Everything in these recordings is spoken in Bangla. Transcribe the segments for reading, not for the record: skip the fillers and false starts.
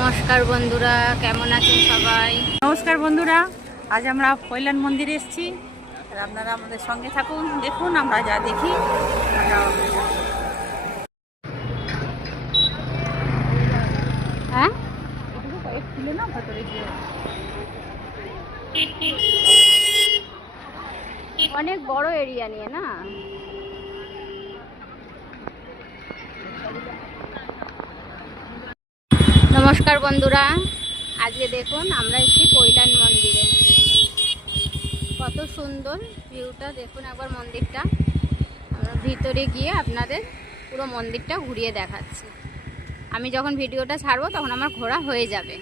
নমস্কার বন্ধুরা, কেমন আছেন সবাই? নমস্কার বন্ধুরা, আজ আমরা কল্যাণ মন্দিরে এসেছি। আর আপনারা আমাদের সঙ্গে থাকুন, দেখুন আমরা যা দেখি। হ্যাঁ, অনেক বড় এরিয়া নিয়ে না। নমস্কার বন্ধুরা, আজকে দেখুন আমরা এসেছি কল্যাণ মন্দিরে। কত সুন্দর ভিউটা দেখুন একবার মন্দিরটা। আমরা ভিতরে গিয়ে আপনাদের পুরো মন্দিরটা ঘুরিয়ে দেখাচ্ছি। আমি যখন ভিডিওটা ছাড়বো তখন আমার ঘোরা হয়ে যাবে।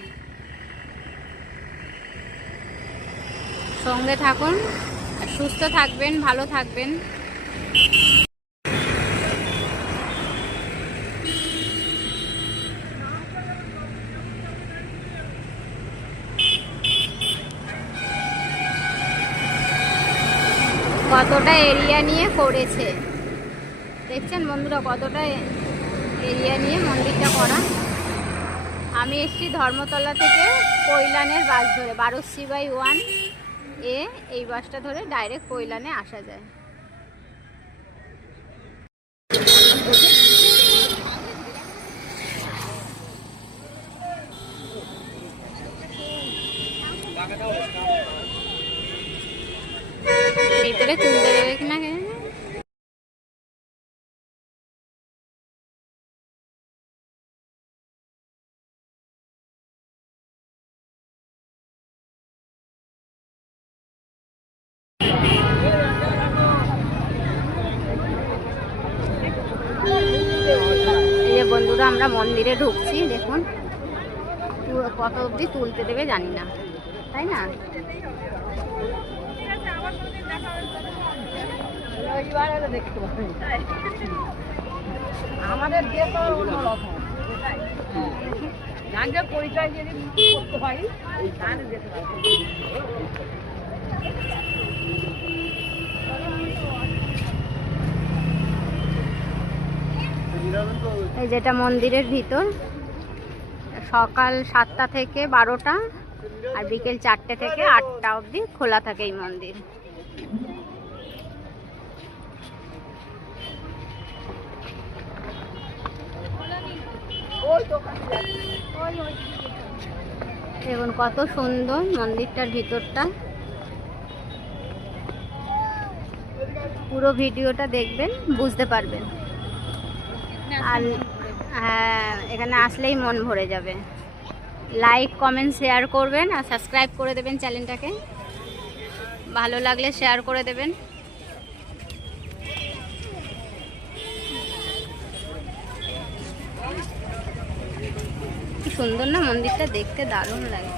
সঙ্গে থাকুন আর সুস্থ থাকবেন, ভালো থাকবেন। কতটা এরিয়া নিয়ে করেছে দেখছেন বন্ধুরা, কতটা এরিয়া নিয়ে মন্দিরটা করা। আমি এসেছি ধর্মতলা থেকে কল্যাণের বাস ধরে, 12C/1 এ এই বাসটা ধরে ডাইরেক্ট কল্যাণে আসা যায়। ভিতরে তুলতে দেবে কিনা এই যে বন্ধুরা, আমরা মন্দিরে ঢুকছি। দেখুন কত অবধি তুলতে দেবে জানি না, তাই না? আমাদের দেশ অন্যরকম, পরিচয় যদি করতে পারি তাহলে যেতে পারি। এই যেটা মন্দিরের ভিতর, সকাল 7টা থেকে 12টা আর বিকেল 4টে থেকে 8টা অবধি খোলা থাকে এই মন্দির। দেখুন কত সুন্দর মন্দিরটার ভিতরটা। পুরো ভিডিওটা দেখবেন, বুঝতে পারবেন। আর হ্যাঁ, এখানে আসলেই মন ভরে যাবে। লাইক, কমেন্ট, শেয়ার করবেন আর সাবস্ক্রাইব করে দেবেন চ্যানেলটাকে। ভালো লাগলে শেয়ার করে দেবেন। কি সুন্দর না মন্দিরটা, দেখতে দারুণ লাগে।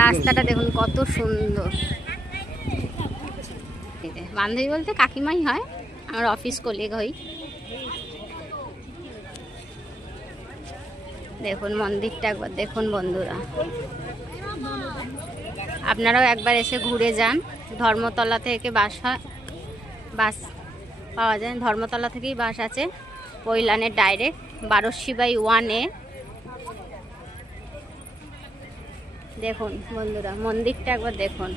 রাস্তাটা দেখুন কত সুন্দর। বান্ধবী বলতে কাকিমাই হয়, আমার অফিস কলিগ হই। দেখুন মন্দিরটা একবার দেখুন বন্ধুরা, আপনারাও একবার এসে ঘুরে যান। ধর্মতলা থেকে বাস পাওয়া যায়, ধর্মতলা থেকেই বাস আছে কল্যাণের ডাইরেক্ট 12C/1 এ। দেখুন বন্ধুরা মন্দিরটা একবার দেখুন।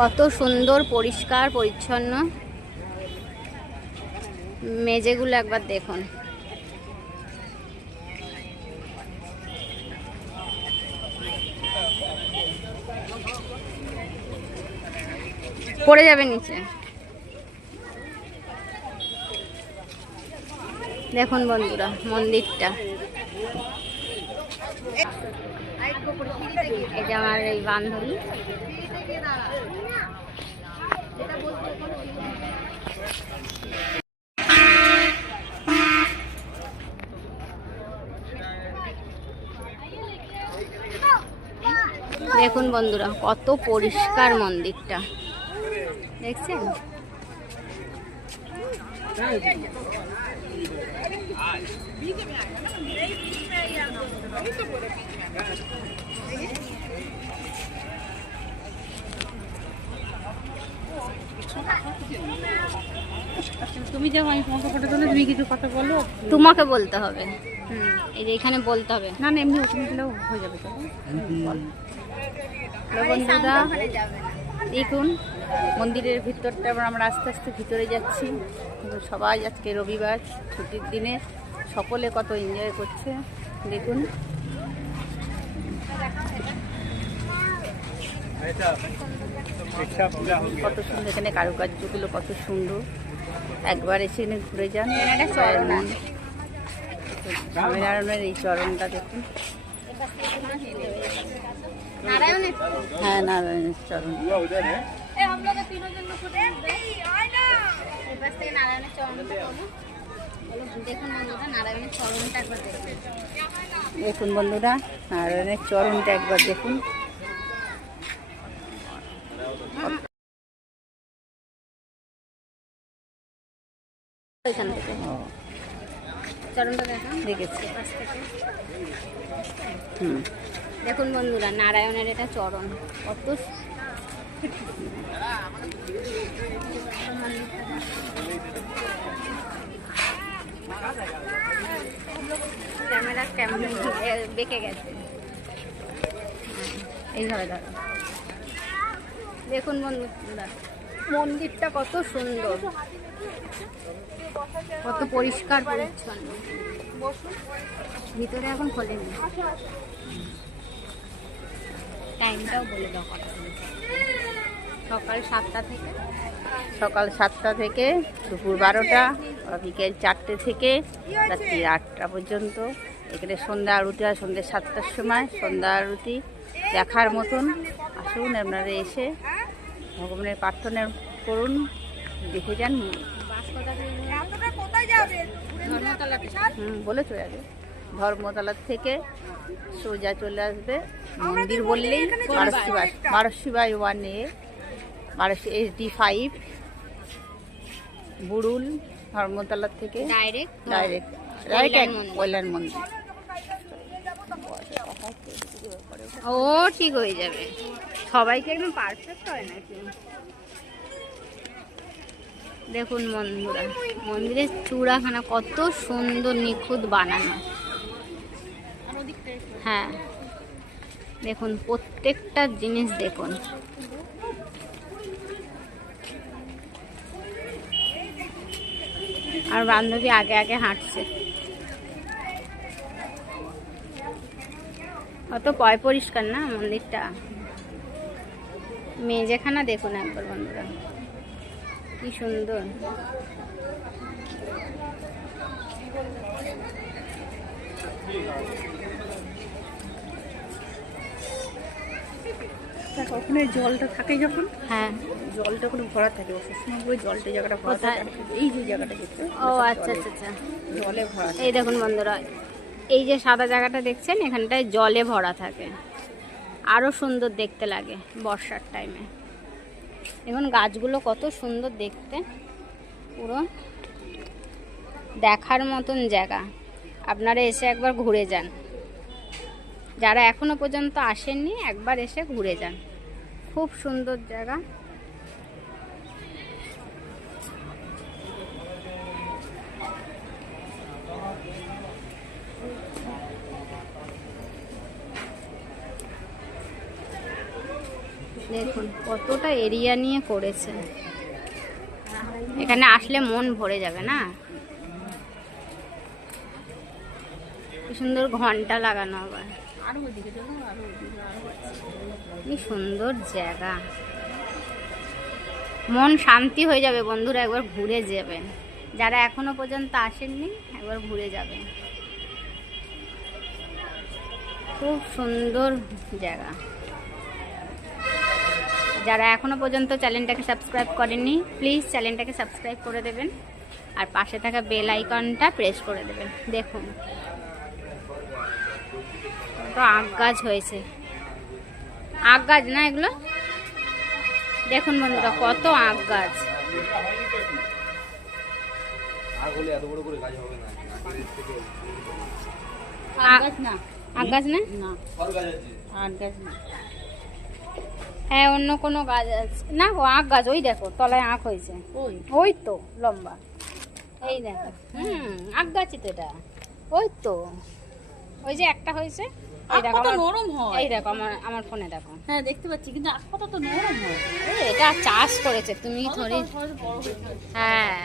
কত সুন্দর, পরিষ্কার পরিচ্ছন্ন। মেঝেগুলো একবার দেখুন। পড়ে যাবে নিচে। দেখুন বন্ধুরা মন্দিরটা। এই যে আমার এই বান্ধবী, দেখুন বন্ধুরা কত পরিষ্কার মন্দিরটা, দেখছেন? তুমি যাও, আমি তোমাকে ফটো তুলে, তুমি কিছু কথা বলো। তোমাকে বলতে হবে, এই যে এখানে বলতে হবে না না, এমনি ওখানে দিলেও হয়ে যাবে তো। বন্ধুরা দেখুন মন্দিরের ভিতরটা, আমরা আস্তে আস্তে ভিতরে যাচ্ছি। কিন্তু সবাই আজকে রবিবার, ছুটির দিনে সকলে কত এনজয় করছে দেখুন। কত সুন্দর এখানে কারুকার্যগুলো, কত সুন্দর। একবার এসে এখানে ঘুরে যান। স্বামীনারায়ণের এই চরণটা দেখুন। হ্যাঁ, নারায়ণের চরণ। দেখুন বন্ধুরা, নারায়ণের চরণটা একবার দেখুন। চরণটা দেখুন, দেখেছি। দেখুন বন্ধুরা, নারায়ণের এটা চরণ, কত ক্যামেরা বেঁকে গেছে, এইভাবে দেখো। দেখুন বন্ধুরা, মন্দিরটা কত সুন্দর, কত পরিষ্কার পরিচ্ছন্ন। ভিতরে এখন খোলেনি, টাইমটাও বলে দাও। সকাল 7টা থেকে, সকাল 7টা থেকে দুপুর 12টা, বিকেল 4টে থেকে রাত্রি 8টা পর্যন্ত। এখানে সন্ধ্যা আরতি হয় সন্ধ্যে 7টার সময়। সন্ধ্যা আরতি দেখার মতন। আসুন আপনারা এসে ভগবানের প্রার্থনা করুন, দেখে যান। বলেছো আগে, ধর্মতলার থেকে সোজা চলে আসবে। মন্দির বললেই বারোশিবাই 1A, SD5 বুড়ুল, ধর্মতলার থেকে ডাইরেক্ট কল্যাণ মন্দির। ও ঠিক হয়ে যাবে, সবাইকে একদম পারফেক্ট হয় নাকি? দেখুন বন্ধুরা, মন্দিরের চূড়াখানা কত সুন্দর নিখুঁত বানানো। হ্যাঁ, দেখুন প্রত্যেকটা জিনিস দেখুন। আর বান্ধবী আগে আগে হাঁটছে, কত পরিষ্কার না মন্দিরটা। মেজেখানা দেখুন একবার বন্ধুরা, কি সুন্দর। ওখানে জলটা থাকে যখন, হ্যাঁ জলটা কোনো ভরা থাকে, সবসময় পুরো জলটা জায়গাটা ভরা থাকে। এই যে জায়গাটা দেখতে, ও আচ্ছা আচ্ছা আচ্ছা, জলে ভরা। এই দেখুন বন্ধুরা, এই যে সাদা জায়গাটা দেখছেন, এখানটায় জলে ভরা থাকে, আরও সুন্দর দেখতে লাগে বর্ষার টাইমে। দেখুন গাছগুলো কত সুন্দর দেখতে, পুরো দেখার মতন জায়গা। আপনারা এসে একবার ঘুরে যান, যারা এখনো পর্যন্ত আসেননি একবার এসে ঘুরে যান, খুব সুন্দর জায়গা। দেখুন কতটা এরিয়া নিয়ে করেছে, এখানে আসলে মন ভরে যাবে না? কি সুন্দর ঘন্টা লাগানো, আবার কি সুন্দর জায়গা, মন শান্তি হয়ে যাবে বন্ধুরা। একবার ঘুরে যাবেন, যারা এখনো পর্যন্ত আসেননি একবার ঘুরে যাবেন, খুব সুন্দর জায়গা। যারা এখনো পর্যন্ত চ্যানেলটাকে সাবস্ক্রাইব করেননি প্লিজ চ্যানেলটাকে সাবস্ক্রাইব করে দেবেন, আর পাশে থাকা বেল আইকনটা প্রেস করে দেবেন। দেখুন কত আখ গাছ হয়েছে, আখ গাছ না এগুলো? দেখুন বন্ধুরা কত আখ গাছ। আখ গাছ না? আট গাছ না। হ্যাঁ অন্য কোনো গাছ আছে না গো, আখ গাছ। ওই দেখো তলায় আখ হয়েছে, ওই তো লম্বা, এই দেখো। আখ গাছই তো এটা। ওই তো ওই যে একটা হয়েছে, এই দেখো নরম হয়। এই দেখো আমার ফোনে দেখো। হ্যাঁ দেখতে পাচ্ছি, কিন্তু আখ পাতা তো নরম হয়। এটা চাষ করেছে তুমি ধরে। হ্যাঁ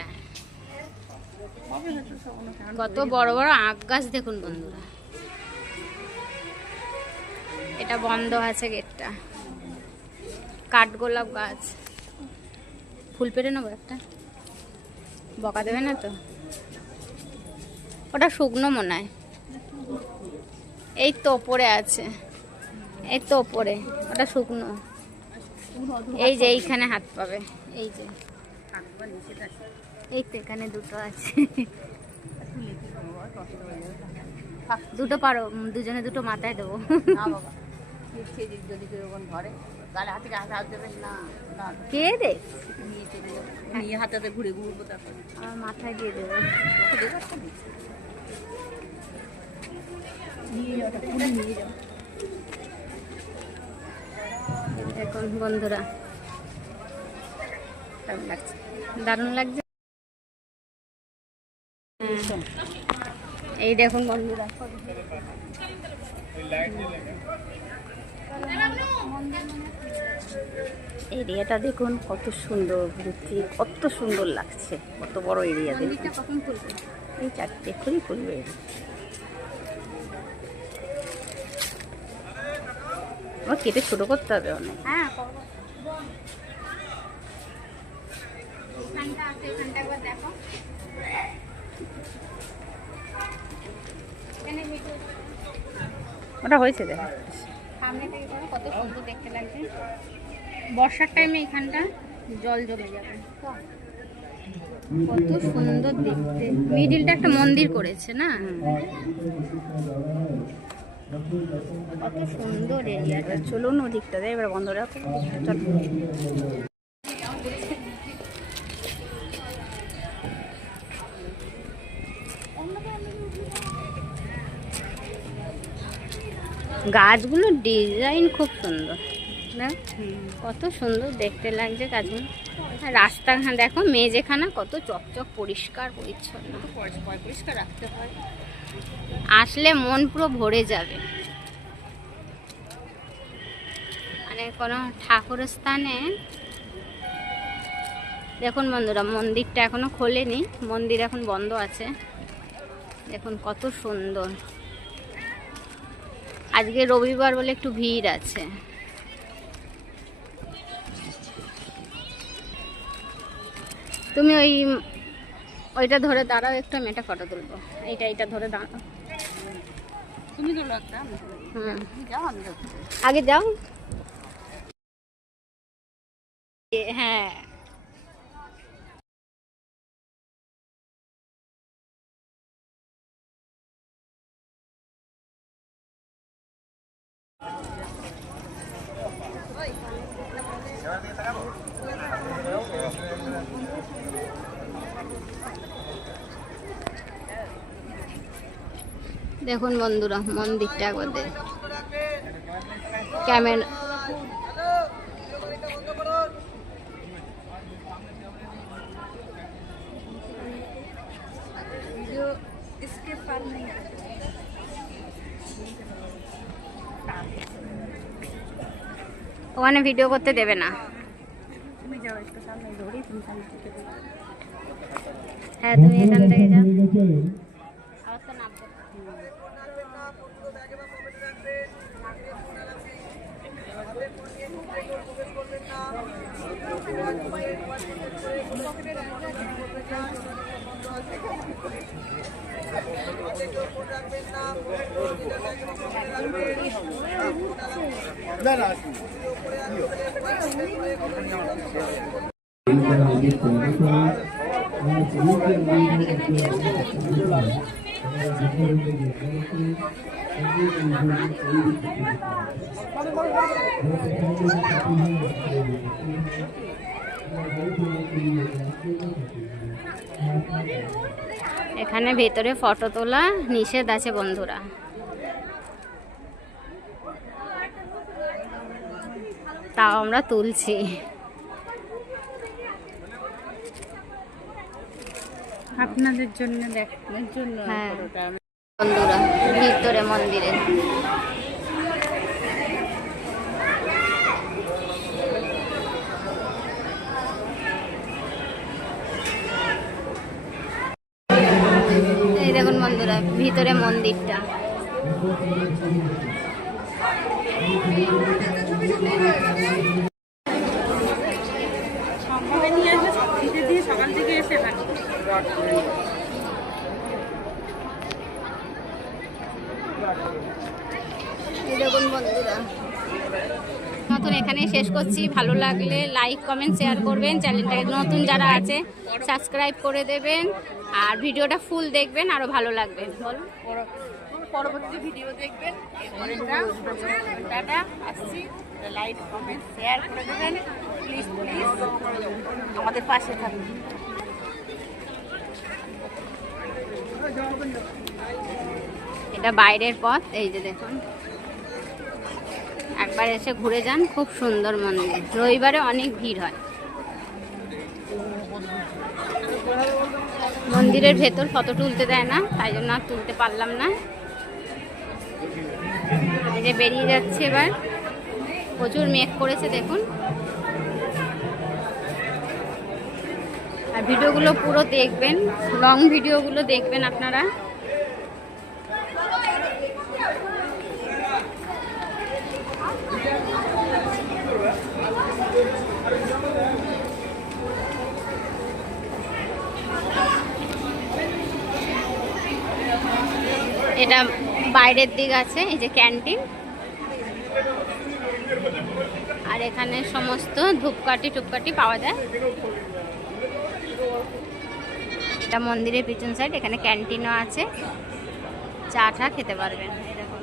কত বড় বড় আখ গাছ দেখুন বন্ধুরা। এটা বন্ধ আছে গেটটা। কাঠগোলাপ গাছ। ফুল পেড়ে নেবো একটা, বকা দেবে না তো? ওটা শুকনো মনে হয়। এই তো পড়ে আছে, এই তো পড়ে, ওটা শুকনো। এই যে এইখানে হাত পাবে, এই যে এই তো এখানে দুটো আছে। দুটো পারো, দুজনে দুটো মাথায় দেবো। না বাবা, যদি কেউ ধরে তাহলে হাতে হাত দেবেন না। কে দে নিয়ে চলে যাবো, নিয়ে হাতে ঘুরে ঘুরবো, তারপর আমার মাথায় দিয়ে দেবো। দেখুন বন্ধুরা কেমন লাগছে, দারুণ লাগছে। এই দেখুন বন্ধুরা এরিয়াটা দেখুন কত সুন্দর, ঘুরতে কত সুন্দর লাগছে, কত বড় এরিয়া দেখুন। মন্দিরটা কখন খুলবে? এই 4টে এক্ষুনি খুলবে। আমার কেটে ছোট করতে হবে অনেক। হ্যাঁ করবো। এখানটা আছে, এখানটা একবার দেখো। এখানে ভিডিও ওটা হয়েছে দেখো। সামনে থেকে করো, কত সুন্দর দেখতে লাগছে। বর্ষার টাইমে এখানটা জল জমে যাবে, কত সুন্দর দেখতে। মিডিলটা একটা মন্দির করেছে না, কত সুন্দর এরিয়াটা। চলুন ওদিকটা দেয়, এবার বন্ধ রাখো। চলো গাছগুলোর ডিজাইন খুব সুন্দর না, কত সুন্দর দেখতে লাগছে গাছগুলো। আর রাস্তা দেখো, মেঝেখানা কত চকচক পরিষ্কার পরিচ্ছন্ন। পরিষ্কার রাখতে হয়, আসলে মন পুরো ভরে যাবে। মানে কোনো ঠাকুর স্থানে দেখুন বন্ধুরা, মন্দিরটা এখনো খোলেনি, মন্দির এখন বন্ধ আছে। দেখুন কত সুন্দর। আজকে রবিবার বলে একটু ভিড় আছে। তুমি ওইটা ধরে দাঁড়াও একটু, আমি একটা ফটো তুলবো। এইটা ধরে দাঁড়াও। তুমি তো একটা যাও, আমি আগে যাও। হ্যাঁ দেখুন বন্ধুরা মন্দিরটা একবার ক্যামেরা। ওখানে ভিডিও করতে দেবে না। তুমি যাও একটু সামনে, ধরি তুমি সামনে থেকে। হ্যাঁ তুমি এখান থেকে যাও। আওয়াজটা নামবে। এখানে ভেতরে ফটো তোলা নিষেধ আছে বন্ধুরা। তাও আমরা তুলছি। আপনাদের জন্য দেখানোর জন্য হ্যাঁ ফটোটা বন্ধুরা, ভিতরে মন্দিরে এই দেখুন বন্ধুরা, ভিতরে মন্দিরটা। সকাল থেকে এসে দেখুন বন্ধুরা, নতুন এখানে শেষ করছি। ভালো লাগলে লাইক কমেন্ট শেয়ার করবেন, চ্যানেলটাকে নতুন যারা আছে সাবস্ক্রাইব করে দেবেন, আর ভিডিওটা ফুল দেখবেন, আরো ভালো লাগবে। বলো, পরবর্তী ভিডিও দেখবেন। টাটা, আসছি। লাইক কমেন্ট শেয়ার করে দেবেন প্লিজ প্লিজ, আমাদের পাশে থাকুন। এটা বাইরের পথ, এই যে দেখুন, একবার এসে ঘুরে যান, খুব সুন্দর মন্দির। রবিবারে অনেক ভিড় হয়। মন্দিরের ভেতর ফটো তুলতে দেয় না, তাই জন্য আর তুলতে পারলাম না। এই যে বেরিয়ে যাচ্ছে এবার, প্রচুর মেঘ করেছে দেখুন। আর ভিডিওগুলো পুরো দেখবেন, লং ভিডিওগুলো দেখবেন আপনারা। এটা বাইরের দিক আছে, এই যে ক্যান্টিন, আর এখানে সমস্ত ধূপকাঠি টুপকাঠি পাওয়া যায়। এটা মন্দিরের পিছন সাইড, এখানে ক্যান্টিনও আছে, চা টা খেতে পারবেন। এরকম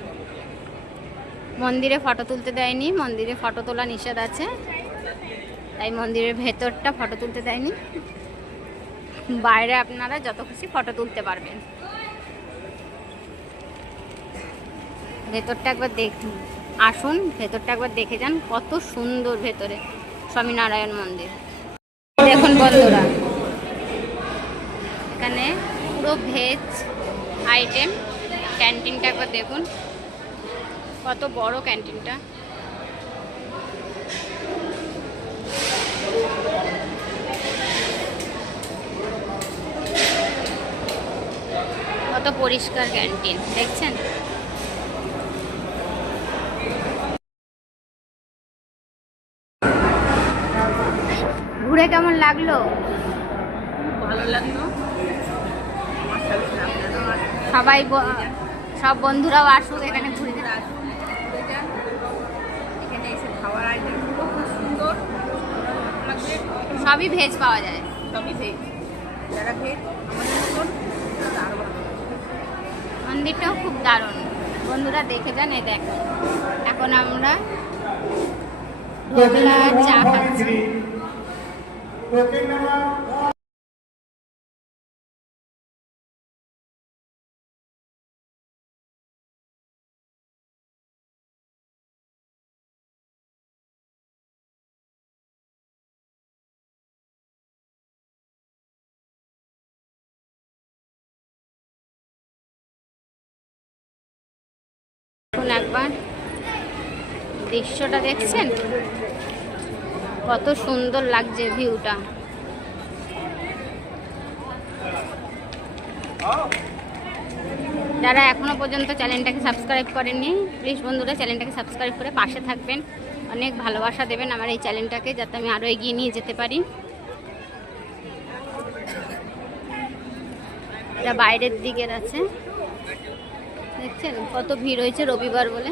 মন্দিরে ফটো তুলতে দেয়নি, মন্দিরে ফটো তোলা নিষেধ আছে, তাই মন্দিরের ভেতরটা ফটো তুলতে দেয়নি। বাইরে আপনারা যত খুশি ফটো তুলতে পারবেন। ভেতরটা একবার আসুন, ভেতরটা একবার দেখে যান, কত সুন্দর ভেতরে স্বামীনারায়ণ মন্দির। দেখুন বন্ধুরা, এখানে পুরো ভেজ আইটেম। ক্যান্টিনটা একবার দেখুন, কত বড় ক্যান্টিনটা। কত পরিষ্কার ক্যান্টিন দেখছেন। ঘুরে কেমন লাগলো? ভালো লাগলো। সবাই সব বন্ধুরাও আসুক এখানে ঘুরে। এখানে এসে খাওয়ার আইটেমগুলো খুব সুন্দর লাগবে। সবই ভেজ পাওয়া যায়, সবই ভেজ। যারা ভেজ আমাদের মতন তারা আরও ভালো। মন্দিরটাও খুব দারুণ, বন্ধুরা দেখে যান। এই দেখুন, এখন আমরা ঢোকলা চা খাচ্ছি। একবার দৃশ্যটা দেখছেন, কত সুন্দর লাগছে ভিউটা। যারা এখনো পর্যন্ত চ্যানেলটাকে সাবস্ক্রাইব করেননি, প্লিজ বন্ধুরা চ্যানেলটাকে সাবস্ক্রাইব করে পাশে থাকবেন, অনেক ভালোবাসা দেবেন আমার এই চ্যানেলটাকে, যাতে আমি আরও এগিয়ে নিয়ে যেতে পারি। এটা বাইরের দিকের আছে, দেখছেন কত ভিড় হয়েছে রবিবার বলে।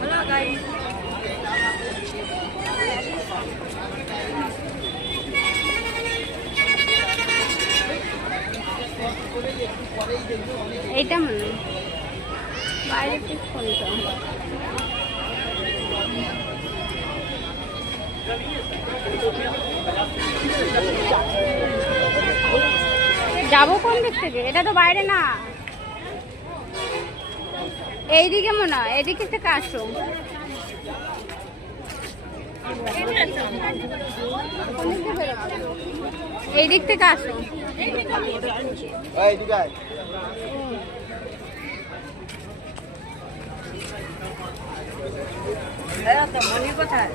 Hello guys. এইটা মনে হয় বাইরে ঠিক কোনটা যাবো কোন দিক থেকে? এটা তো বাইরে না, এইদিকে মনে হয়, এদিকে থেকে আসো। এই দিক থেকে আসো। মনি কোথায়?